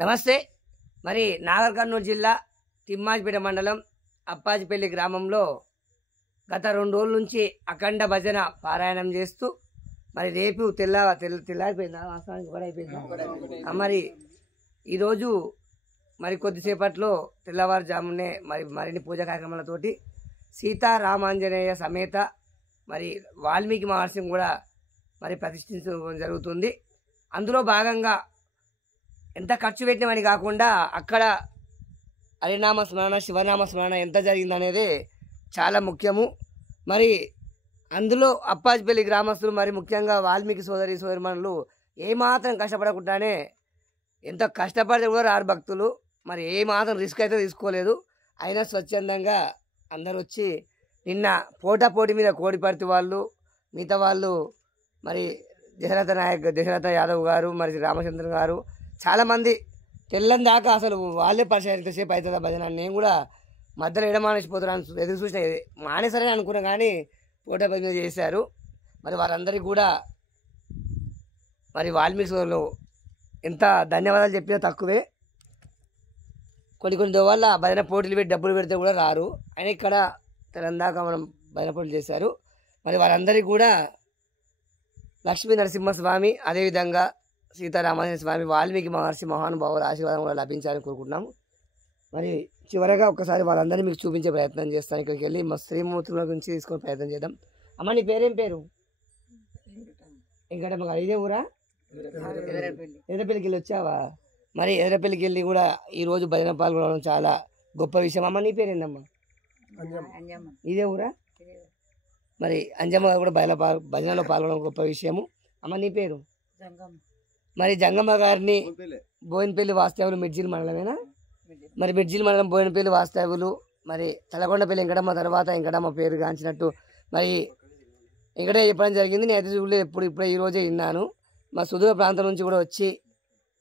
నమస్తే. మరి నాగర్ కర్నూలు జిల్లా తిమ్మాజిపేట మండలం అప్పాజిపల్లి గ్రామంలో గత 2 రోజుల నుంచి అఖండ భజన పారాయణం చేస్తూ మరి రేపు తెల్లారిపోయిందా మరి ఈరోజు మరి కొద్దిసేపట్లో తెల్లవారుజామునే మరిన్ని పూజా కార్యక్రమాలతోటి సీతారామాంజనేయ సమేత మరి వాల్మీకి మహర్షిని కూడా మరి ప్రతిష్ఠించడం జరుగుతుంది. అందులో భాగంగా ఎంత ఖర్చు పెట్టినామని కాకుండా అక్కడ హరినామ స్మరణ శివనామ స్మరణ ఎంత జరిగిందనేది చాలా ముఖ్యము. మరి అందులో అప్పాజిపల్లి గ్రామస్తులు మరి ముఖ్యంగా వాల్మీకి సోదరిమణులు ఏమాత్రం కష్టపడకుండానే ఎంత కష్టపడితే కూడా రారు భక్తులు. మరి ఏమాత్రం రిస్క్ అయితే తీసుకోలేదు. అయినా స్వచ్ఛందంగా అందరు వచ్చి నిన్న పోటాపోటీ మీద కోడిపర్తి వాళ్ళు మిగతా వాళ్ళు మరి దశరథ యాదవ్ గారు మరి రామచంద్రన్ గారు చాలామంది తెల్లని దాకా అసలు వాళ్ళే పరిచయం ఎంతసేపు అవుతుందా భజన. నేను కూడా మధ్యలో ఎడమానేసిపోతున్నాను ఎదురు చూసిన మానేసరని అనుకున్నా కానీ పోటాపోటీ మీద చేశారు. మరి వారందరికీ కూడా మరి వాల్మీకి సోదరులు ఎంత ధన్యవాదాలు చెప్పినా తక్కువే. కొన్ని దోవల్ల భజన పోటీలు పెట్టి డబ్బులు పెడితే కూడా రారు. ఆయన ఇక్కడ తెలంగాణ మనం భజన పోటీలు చేశారు. మరి వారందరికీ కూడా లక్ష్మీ నరసింహస్వామి అదేవిధంగా సీతారామాంజనేయ స్వామి వాల్మీకి మహర్షి మహానుభావుల ఆశీర్వాదం కూడా లభించాలని కోరుకుంటున్నాము. మరి చివరగా ఒక్కసారి వాళ్ళందరినీ మీకు చూపించే ప్రయత్నం చేస్తాను. ఇక్కడికి వెళ్ళి మా శ్రీమూర్తుల గురించి తీసుకునే ప్రయత్నం చేద్దాం. అమ్మ నీ పేరేం పేరు? వెంకటమ్మ గారు. ఇదే ఊరా? ఎర్రపల్లికి వెళ్ళి వచ్చావా? మరి ఎర్రపల్లికి వెళ్ళి కూడా ఈరోజు భజన పాల్గొనడం చాలా గొప్ప విషయం. అమ్మ నీ పేరేందమ్మా? ఇదే ఊరా? మరి అంజమ్మ గారు కూడా భజనలో పాల్గొనడం గొప్ప విషయము. అమ్మ నీ పేరు? మరి జంగమ్మ గారిని బోయినపల్లి వాస్తవులు మిర్జిల్ మండలమేనా? మరి మిర్జిల్ మండలం బోయినపల్లి వాస్తవులు మరి తలకొండపల్లి వెంకటమ్మ తర్వాత వెంకటమ్మ పేరు గాంచినట్టు మరి వెంకటే చెప్పడం జరిగింది. నేను అయితే చూడలేదు, ఇప్పుడే ఈరోజే విన్నాను. మా సుదూర ప్రాంతం నుంచి కూడా వచ్చి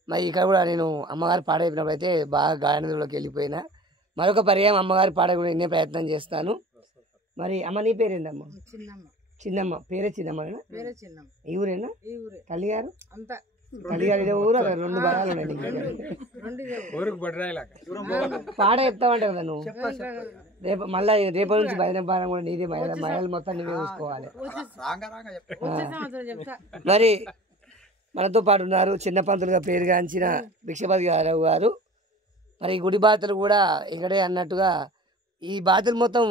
మరి ఇక్కడ కూడా నేను అమ్మగారి పాట చెప్పినప్పుడు అయితే బాగా గాయనలోకి వెళ్ళిపోయినా. మరొక పర్యాయం అమ్మగారి పాట కూడా వినే ప్రయత్నం చేస్తాను. మరి అమ్మ నీ పేరేందమ్మ? చిన్నమ్మ. పేరే చిన్నమ్మ? ఈ ఊరేనా? తల్లి గారు? తల్లిగారు ఇదే ఊరు? 2 భాగాలు ఉన్నాయి. పాట చెప్తావంట కదా నువ్వు. మళ్ళీ రేపటి నుంచి భజన భారం కూడా నీదే. మహిళలు మొత్తం నువ్వే చూసుకోవాలి. మరి మనతో పాటు ఉన్నారు చిన్న పంతులుగా పేరుగాంచిన భిక్షపతి గారు. మరి గుడి బాతులు కూడా ఇక్కడే అన్నట్టుగా ఈ బాతులు మొత్తం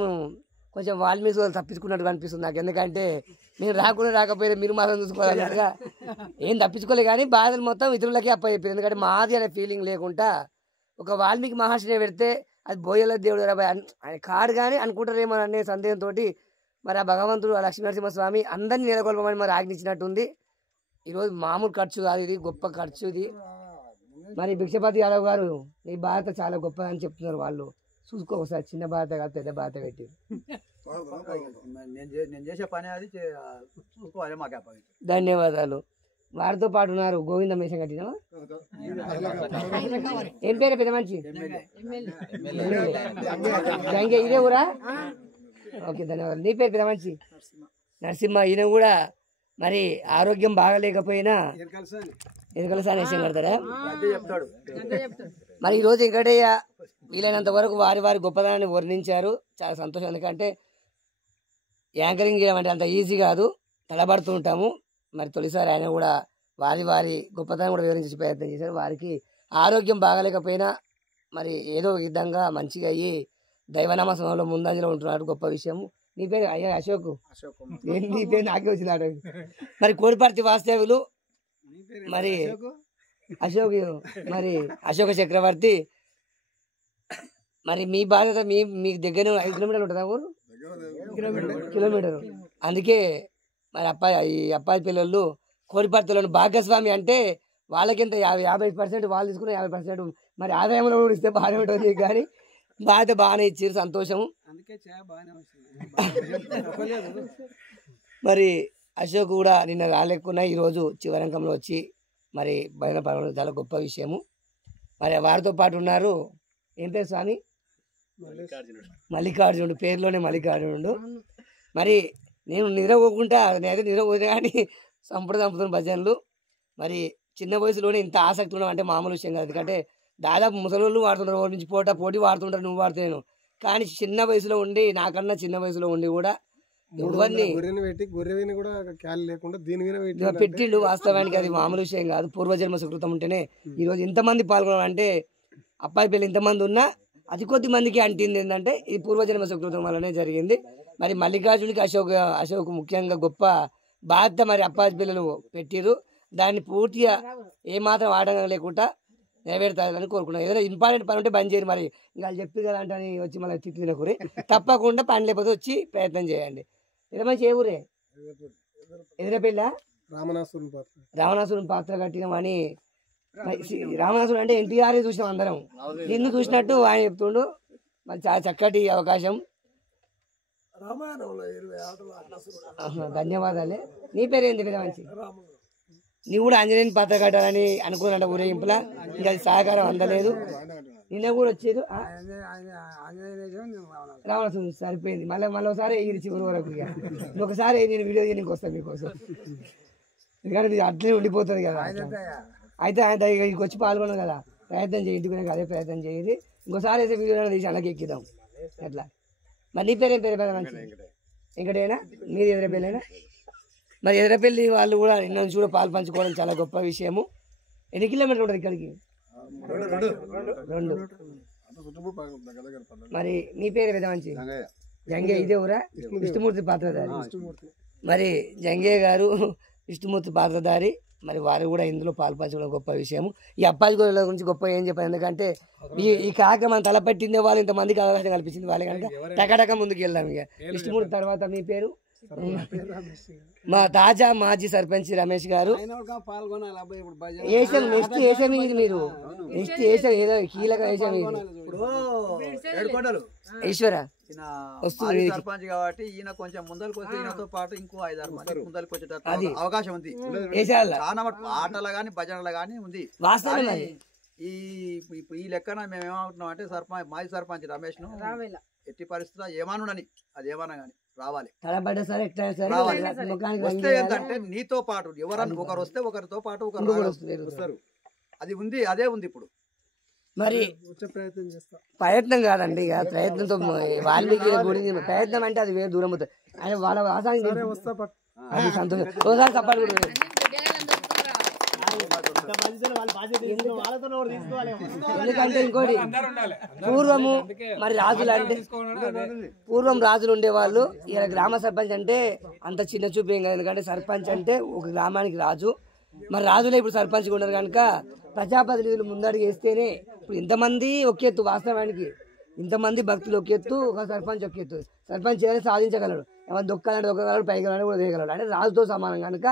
కొంచెం వాల్మీకి వాళ్ళు తప్పించుకున్నట్టుగా అనిపిస్తుంది నాకు. ఎందుకంటే నేను రాకపోయినా మీరు మాత్రం చూసుకోవాలన్నట్టుగా ఏం తప్పించుకోలే కానీ బాధలు మొత్తం ఇతరులకే అప్పచెప్పారు. ఎందుకంటే మాది అనే ఫీలింగ్ లేకుండా ఒక వాల్మీకి మహర్షిని పెడితే అది బోయల దేవుడు ఆయన కాడు కానీ అనుకుంటారేమో అనే సందేహంతో మరి ఆ భగవంతుడు ఆ లక్ష్మీనరసింహస్వామి అందరినీ నెలకొల్పమని మరి ఆజ్ఞించినట్టుంది. ఈరోజు మామూలు ఖర్చు కాదు, ఇది గొప్ప ఖర్చు ఇది. మరి భిక్షపతి యాదవ్ గారు ఈ బాధ్యత చాలా గొప్పదని చెప్తున్నారు వాళ్ళు. చూసుకో ఒకసారి, చిన్న బాధ్యత కాదు పెద్ద బాధ్యత పెట్టి. ధన్యవాదాలు. వారితో పాటు ఉన్నారు గోవింద మేషం కట్టిన ఏం పేరు పెద్ద మంచి జంగే ఇదే ఊరా? ఓకే ధన్యవాదాలు. నీ పేరు పెద్ద మంచి? నరసింహ. ఈయన కూడా మరి ఆరోగ్యం బాగలేకపోయినా ఎదుకల సానేసం కడతారా? మరి ఈరోజు వెంకటయ్య వీలైనంత వరకు వారి గొప్పదనాన్ని వర్ణించారు. చాలా సంతోషం. ఎందుకంటే యాంకరింగ్ చేయమంటే అంత ఈజీ కాదు, తడబడుతూ ఉంటాము. మరి తొలిసారి ఆయన కూడా వారి గొప్పతనం కూడా వివరించే ప్రయత్నం చేశారు. వారికి ఆరోగ్యం బాగలేకపోయినా మరి ఏదో విధంగా మంచిగా అయ్యి దైవనామ సమయంలో ముందంజలో ఉంటున్నాడు. గొప్ప విషయం. నీ పేరు? అయ్యా అశోక్. నీ పేరు నాకే వచ్చింది. మరి కోడిపర్తి వాస్తవులు మరి అశోక్ మరి అశోక చక్రవర్తి. మరి మీ బాధ్యత మీకు దగ్గర 5 కిలోమీటర్లు ఉంటుందా ఊరు? కిలోమీటరు. అందుకే మరి అప్పాయి పిల్లలు కోడిపర్తిలోని భాగ్యస్వామి అంటే వాళ్ళకింత 50% వాళ్ళు తీసుకున్న 50% మరి ఆదాయంలో కూడా ఇస్తే బాగానే ఉంటుంది. కానీ బాధ్యత బాగానే ఇచ్చారు, సంతోషము. మరి అశోక్ కూడా నిన్న రాలేకున్నా ఈరోజు చివరంకంలో వచ్చి మరి భజన పాల్గొనడం చాలా గొప్ప విషయము. మరి వారితో పాటు ఉన్నారు ఏం పేరు స్వామి? మల్లికార్జునుడు. పేరులోనే మల్లికార్జునుడు. మరి నేను నిద్రపోకుండా నేనైతే నిద్రపోతే కానీ చంపుతున్న భజనలు. మరి చిన్న వయసులోనే ఇంత ఆసక్తి ఉండడం అంటే మామూలు విషయం కాదు. ఎందుకంటే దాదాపు ముసలోళ్ళు వాడుతుంటారు, ఓ నుంచి పోటీ వాడుతుంటారు, నువ్వు వాడుతాను. కానీ చిన్న వయసులో ఉండి, నాకన్నా చిన్న వయసులో ఉండి కూడా ఎవరిని పెట్టిండు. వాస్తవానికి అది మామూలు విషయం కాదు. పూర్వజన్మ సుకృతం ఉంటేనే ఈరోజు ఇంతమంది పాల్గొనాలంటే అప్పాయిపల్లి ఇంతమంది ఉన్నా అతి కొద్ది మందికి అంటింది ఏంటంటే ఈ పూర్వజన్మ సుకృతం వల్లనే జరిగింది. మరి మల్లికార్జునికి అశోక్ ముఖ్యంగా గొప్ప బాధ్యత మరి అప్పాయిపల్లిలు పెట్టిరు. దాన్ని పూర్తిగా ఏమాత్రం ఆటంకం లేకుండా నెరవేరుతారని కోరుకున్నాను. ఏదైనా ఇంపార్టెంట్ పని ఉంటే బంద్ చేయరు. మరి ఇంకా చెప్పి కదా అంటే అని వచ్చి మళ్ళీ తిట్టి తినకూరి, తప్పకుండా పని లేకపోతే వచ్చి ప్రయత్నం చేయండి. మంచి ఏ ఊరే ఎదురపల్లి రావణాసురుని పాత్ర కట్టినమని. రావణాసురుడు అంటే ఎన్టీఆర్ చూసినాం అందరం, నిన్ను చూసినట్టు ఆయన చెప్తుండు. మరి చాలా చక్కటి అవకాశం. ధన్యవాదాలే. నీ పేరేంది పెద్ద మంచి? నీవు కూడా ఆంజనేయుని పాత్ర కట్టాలని అనుకున్నట్ట ఊరేగింపులా, ఇంకా అది సహకారం అందలేదు. నిన్న కూడా వచ్చేది రావణాసురుడు సరిపోయింది. మళ్ళీ ఒకసారి ఎగిరి చివరి వరకు ఒకసారి నేను వీడియో చేయడానికి వస్తాను మీకోసం, ఎందుకంటే ఇది అట్లనే ఉండిపోతుంది కదా. అయితే ఆయన ఇక్కడికి వచ్చి పాల్గొన్నాం కదా, ప్రయత్నం చేయి, ఇంటికి అదే ప్రయత్నం చేయండి. ఇంకోసారి అయితే వీడియో తీసి అలాగే ఎక్కిద్దాం అట్లా. మరి నీ పేరేం పేరు మంచి? ఇంకటేనా మీది ఎదురపల్లినా? మరి ఎదురపల్లి వాళ్ళు కూడా నిన్న నుంచి కూడా పాలు పంచుకోవడం చాలా గొప్ప విషయము. ఎన్ని కిలోమీటర్లు ఉంటుంది ఇక్కడికి? 2. మరి నీ పేరు పెద్ద మంచి? జంగే. ఇదే ఊరా? విష్ణుమూర్తి పాత్రధారి. మరి జంగే గారు విష్ణుమూర్తి పాత్రధారి. మరి వారు కూడా ఇందులో పాల్పంచడం గొప్ప విషయము. ఈ అప్పాజిగోళ్ళ గురించి గొప్ప ఏం చెప్పారు, ఎందుకంటే ఈ కార్యక్రమం తలపెట్టిందే వాళ్ళు, ఇంతమందికి అవకాశం కల్పించింది వాళ్ళే కనుక టకటక ముందుకు వెళ్దాం. ఇక విష్ణుమూర్తి తర్వాత మీ పేరు? మా తాజా మాజీ సర్పంచ్ రమేష్ గారు. ఏషం నెక్స్ట్ ఏషం ఇది, మీరు నెక్స్ట్ ఏషం ఏదో కీలక ఏషం ఇది. ఈశ్వర వస్తుంది సర్పంచ్ కాబట్టి ఈయన కొంచెం ముందరికి వస్తే ఈయనతో పాటు ఇంకో 5-6 మంది ముందరికి వచ్చేటట్టు అవకాశం ఉంది. చాలా ఆటలు గాని భజనలు గాని ఉంది. ఈ లెక్కన మేము ఏమవుతున్నాం అంటే మాజీ సర్పంచ్ రమేష్ ను ఎట్టి పరిస్థితుల్లో ఏమానుడని అది ఏమన్నా గానీ రావాలి. వస్తే ఏంటంటే నీతో పాటు ఎవరన్నా ఒకరు వస్తే ఒకరితో పాటు ఒకరు వస్తారు. అది ఉంది, అదే ఉంది ఇప్పుడు. మరి ప్రయత్నం కాదండి, ఇక ప్రయత్నంతో వాల్మీకి గుడి ప్రయత్నం అంటే అది వేరే దూరం అవుతుంది. ఆయన వాళ్ళ ఆసానికి అది సంతోషం. ఒకసారి సపాటు కూడా ఎందుకంటే ఇంకోటి పూర్వము మరి రాజులు అంటే పూర్వం రాజులు ఉండేవాళ్ళు. ఇలా గ్రామ సర్పంచ్ అంటే అంత చిన్న చూపేం కాదు, ఎందుకంటే సర్పంచ్ అంటే ఒక గ్రామానికి రాజు. మరి రాజులే ఇప్పుడు సర్పంచ్గా ఉన్నారు కనుక ప్రజాప్రతినిధులు ముందడుగు వేస్తేనే ఇప్పుడు ఇంతమంది ఒక ఎత్తు, వాస్తవానికి ఇంతమంది భక్తులు ఒక ఎత్తు, ఒక సర్పంచ్ ఒక ఎత్తు. సర్పంచ్ ఏదైనా సాధించగలడు, ఏమైనా దొక్కగలడు, పైకి కూడా దిగలడు, అంటే రాజుతో సమానం కనుక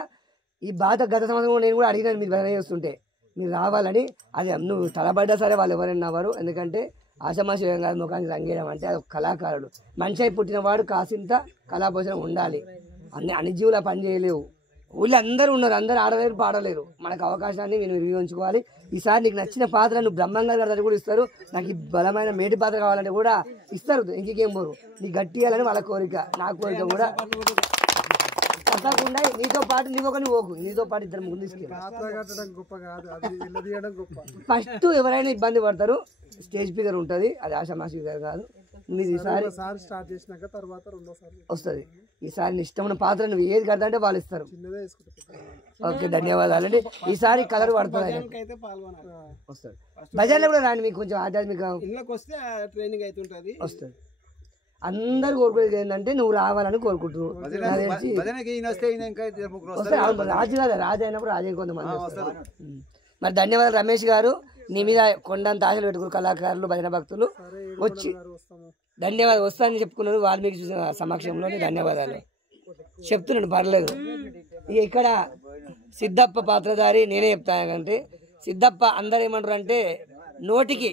ఈ బాధ గత సంవత్సరం నేను కూడా అడిగినాను మీరు భజన చేస్తుంటే మీరు రావాలని. అది నువ్వు తలబడ్డా సరే వాళ్ళు ఎవరైనా అవ్వరు, ఎందుకంటే ఆషమాషం కాదు ముఖానికి రంగేయడం అంటే అది ఒక కళాకారుడు. మనిషి అయి పుట్టినవాడు కాసింత కళాపోషణ ఉండాలి. అన్ని జీవుల పని చేయలేవు. ఊళ్ళో అందరూ ఉన్నారు, అందరూ ఆడలేరు పాడలేరు. మనకు అవకాశాన్ని నేను వినియోగించుకోవాలి. ఈసారి నీకు నచ్చిన పాత్ర నువ్వు బ్రహ్మంగా గారు కూడా ఇస్తారు, నాకు ఈ బలమైన మేటి పాత్ర కావాలంటే కూడా ఇస్తారు. ఇంకేం పోరు, నీకు గట్టియాలని వాళ్ళ కోరిక, నా కోరిక కూడా. తప్పకుండా నీతో పాటు నీకొకని పోకు, నీతో పాటు ఇద్దరు ముందు ఫస్ట్ ఎవరైనా ఇబ్బంది పడతారు. స్టేజ్ ఫిగర్ ఉంటుంది, అది ఆషామాషి ఫిగర్ కాదు. మీరు ఈసారి వస్తుంది. ఈసారి ఇష్టమైన పాత్ర నువ్వు ఏది కడతా అంటే వాళ్ళు ఇస్తారు. ఓకే, ధన్యవాదాలు అండి. ఈసారి కలర్ పడుతుంది, వస్తుంది. బజార్లో కూడా రాండి, మీకు కొంచెం ఆధ్యాత్మిక వస్తుంది. అందరు కోరుకునేది ఏంటంటే నువ్వు రావాలని కోరుకుంటున్నావు. రాజు కదా, రాజు అయినప్పుడు రాజే కొంతమంది వస్తారు. మరి ధన్యవాదాలు రమేష్ గారు, నీ మీద కొండంత ఆశలు పెట్టుకుని కళాకారులు భజన భక్తులు వచ్చి ధన్యవాదాలు వస్తానని చెప్పుకున్నారు. వాల్మీకి చూసిన సమక్షంలోనే ధన్యవాదాలు చెప్తున్నాను, పర్లేదు. ఇక్కడ సిద్ధప్ప పాత్రధారి నేనే చెప్తాను. అంటే సిద్ధప్ప అందరు ఏమంటారు అంటే నోటికి